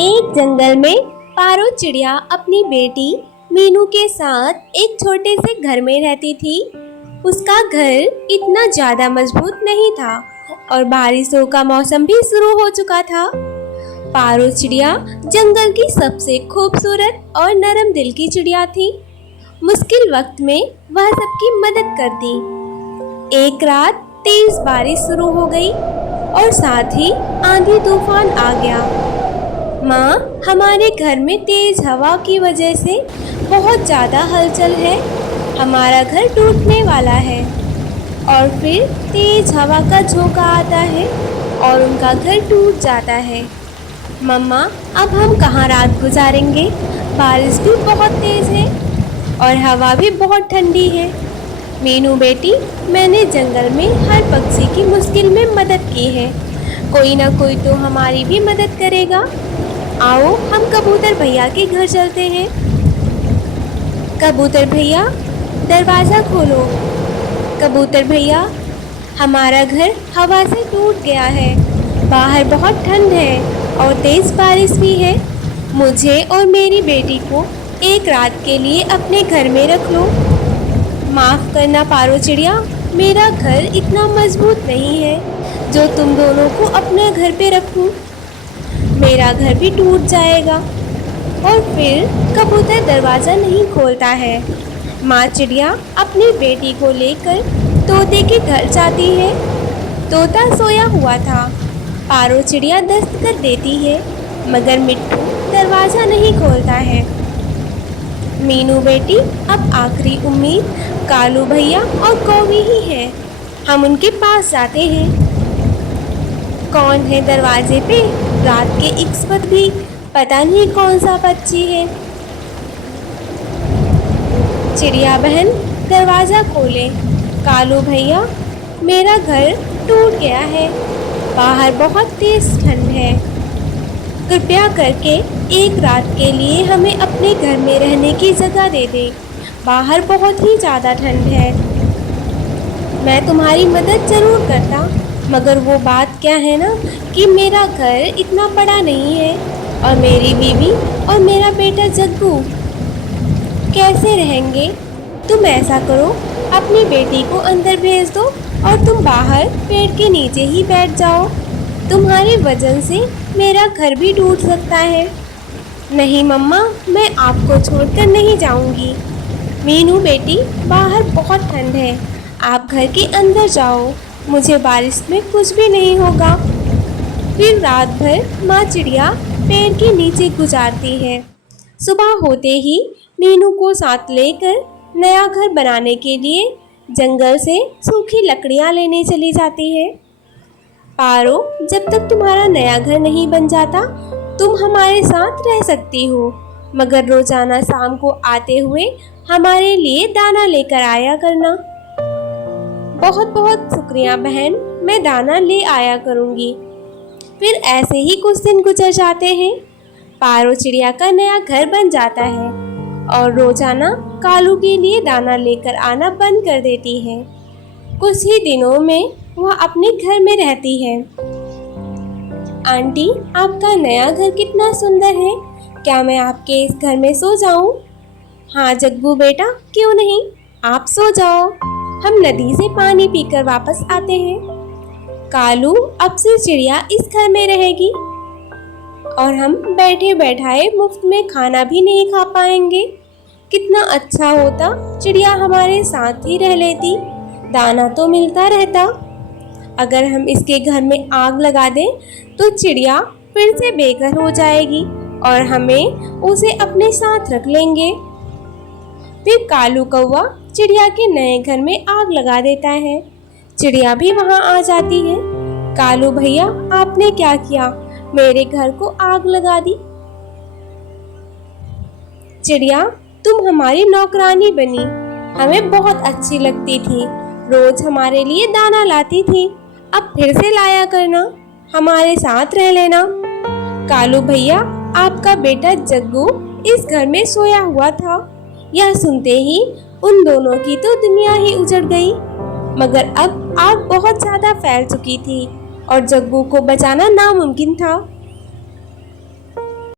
एक जंगल में पारो चिड़िया अपनी बेटी मीनू के साथ एक छोटे से घर में रहती थी। उसका घर इतना ज़्यादा मजबूत नहीं था और बारिशों का मौसम भी शुरू हो चुका था। पारो चिड़िया जंगल की सबसे खूबसूरत और नरम दिल की चिड़िया थी। मुश्किल वक्त में वह सबकी मदद करती। एक रात तेज बारिश शुरू हो गई और साथ ही आंधी तूफान आ गया। माँ, हमारे घर में तेज हवा की वजह से बहुत ज़्यादा हलचल है। हमारा घर टूटने वाला है। और फिर तेज हवा का झोंका आता है और उनका घर टूट जाता है। मम्मा, अब हम कहाँ रात गुजारेंगे? बारिश भी बहुत तेज है और हवा भी बहुत ठंडी है। मीनू बेटी, मैंने जंगल में हर पक्षी की मुश्किल में मदद की है। कोई ना कोई तो हमारी भी मदद करेगा। आओ, हम कबूतर भैया के घर चलते हैं। कबूतर भैया, दरवाज़ा खोलो। कबूतर भैया, हमारा घर हवा से टूट गया है। बाहर बहुत ठंड है और तेज़ बारिश भी है। मुझे और मेरी बेटी को एक रात के लिए अपने घर में रख लो। माफ़ करना पारो चिड़िया, मेरा घर इतना मजबूत नहीं है जो तुम दोनों को अपने घर पे रखूं। मेरा घर भी टूट जाएगा। और फिर कबूतर दरवाज़ा नहीं खोलता है। माँ चिड़िया अपनी बेटी को लेकर तोते के घर जाती है। तोता सोया हुआ था। पारो चिड़िया दस्त कर देती है मगर मिट्टू दरवाज़ा नहीं खोलता है। मीनू बेटी, अब आखिरी उम्मीद कालू भैया और कौवी ही है। हम उनके पास जाते हैं। कौन है दरवाजे पे? रात के इस वक्त भी पता नहीं कौन सा पक्षी है। चिड़िया बहन, दरवाज़ा खोले। कालू भैया, मेरा घर टूट गया है। बाहर बहुत तेज ठंड है। कृपया करके एक रात के लिए हमें अपने घर में रहने की जगह दे दें। बाहर बहुत ही ज़्यादा ठंड है। मैं तुम्हारी मदद ज़रूर करता, मगर वो बात क्या है ना कि मेरा घर इतना बड़ा नहीं है और मेरी बीवी और मेरा बेटा जग्गू कैसे रहेंगे? तुम ऐसा करो, अपनी बेटी को अंदर भेज दो और तुम बाहर पेड़ के नीचे ही बैठ जाओ। तुम्हारे वजन से मेरा घर भी टूट सकता है। नहीं मम्मा, मैं आपको छोड़कर नहीं जाऊंगी। मीनू बेटी, बाहर बहुत ठंड है। आप घर के अंदर जाओ। मुझे बारिश में कुछ भी नहीं होगा। फिर रात भर माँ चिड़िया पेड़ के नीचे गुजारती है। सुबह होते ही मीनू को साथ लेकर नया घर बनाने के लिए जंगल से सूखी लकड़ियाँ लेने चली जाती है। पारो, जब तक तुम्हारा नया घर नहीं बन जाता तुम हमारे साथ रह सकती हो, मगर रोजाना शाम को आते हुए हमारे लिए दाना लेकर आया करना। बहुत बहुत शुक्रिया बहन, मैं दाना ले आया करूँगी। फिर ऐसे ही कुछ दिन गुजर जाते हैं। पारो चिड़िया का नया घर बन जाता है और रोजाना कालू के लिए दाना लेकर आना बंद कर देती है। कुछ ही दिनों में वह अपने घर में रहती है। आंटी, आपका नया घर कितना सुंदर है। क्या मैं आपके इस घर में सो जाऊं? हाँ जग्गू बेटा, क्यों नहीं, आप सो जाओ। हम नदी से पानी पीकर वापस आते हैं। कालू, अब से चिड़िया इस घर में रहेगी और हम बैठे बैठाए मुफ्त में खाना भी नहीं खा पाएंगे। कितना अच्छा होता चिड़िया हमारे साथ ही रह लेती, दाना तो मिलता रहता। अगर हम इसके घर में आग लगा दें तो चिड़िया फिर से बेघर हो जाएगी और हमें उसे अपने साथ रख लेंगे। फिर कालू कौवा चिड़िया के नए घर में आग लगा देता है। चिड़िया भी वहां आ जाती है। कालू भैया, आपने क्या किया? मेरे घर को आग लगा दी। चिड़िया, तुम हमारी नौकरानी बनी। हमें बहुत अच्छी लगती थी। रोज हमारे लिए दाना लाती थी। अब फिर से लाया करना, हमारे साथ रह लेना। कालू भैया, आपका बेटा जग्गू इस घर में सोया हुआ था। यह सुनते ही उन दोनों की तो दुनिया ही उजड़ गई। मगर अब आग बहुत ज्यादा फैल चुकी थी और जग्गू को बचाना नामुमकिन था।